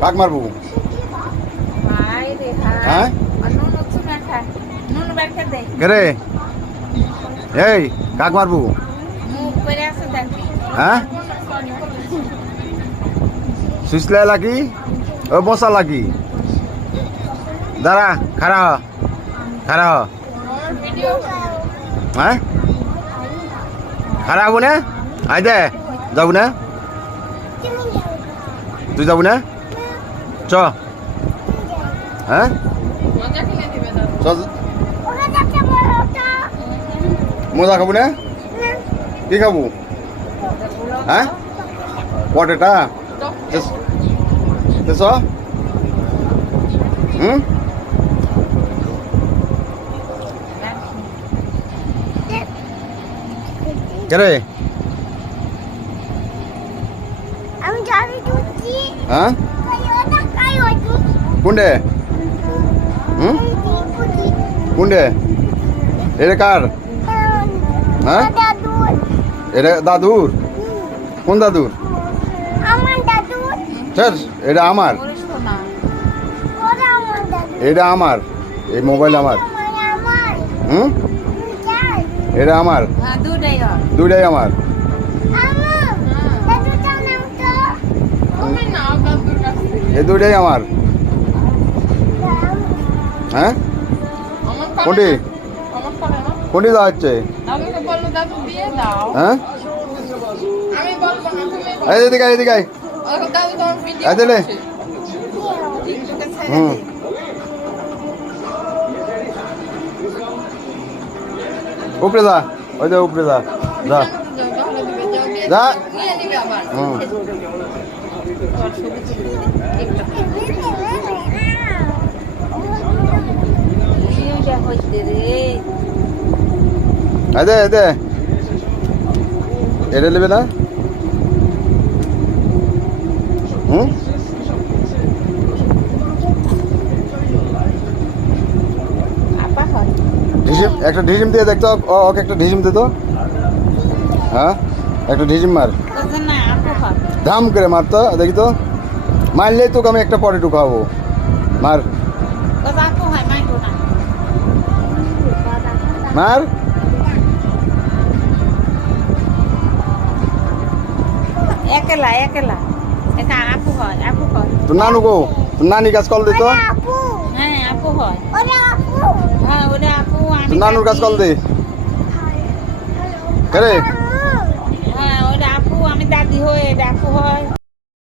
কাক মারবো হ্যাঁ কে এই কাক মারবো হ্যাঁ সুইসলে লাগি ও বসা লাগি দাঁড়া খারা খারা হ্যাঁ খারা হবো না আই দে যাবো না তুই যাবো না চ হ্যাঁ মজা খাবো না কি খাবো হ্যাঁ পটেটা কে হ্যাঁ কোনডে কোনডে এটা কার হ্যাঁ এটা দাদুর কোন দাদুর এটা আমার এটা আমার এই মোবাইল আমার এটা আমার দুইটাই আমার এই দুইটাই আমার হ্যাঁ কোনটি কোনটি দেওয়া হচ্ছে হ্যাঁ এদিকে এদিকে দিলে উপরে যা ওই যে উপরে যা যা যা এটা নেবে না একটা ঢিসিম দিয়ে দেখতো ওকে একটা ঢিসিম দে তো হ্যাঁ একটা ঢিসিম মার ধাম করে মার তো দেখি তো মারলে তোকে আমি একটা পটেটো খাওয়াবো মার মার একলা একলা এটা আপু হয় তোর নানু গো তোর নানি কাজ কল দে তো হ্যাঁ আপু হয় হ্যাঁ ওরে আপু তোর নানুর কাজ কল দে কে হ্যাঁ ওরে আপু আমি দাদি হই এটা আপু হয়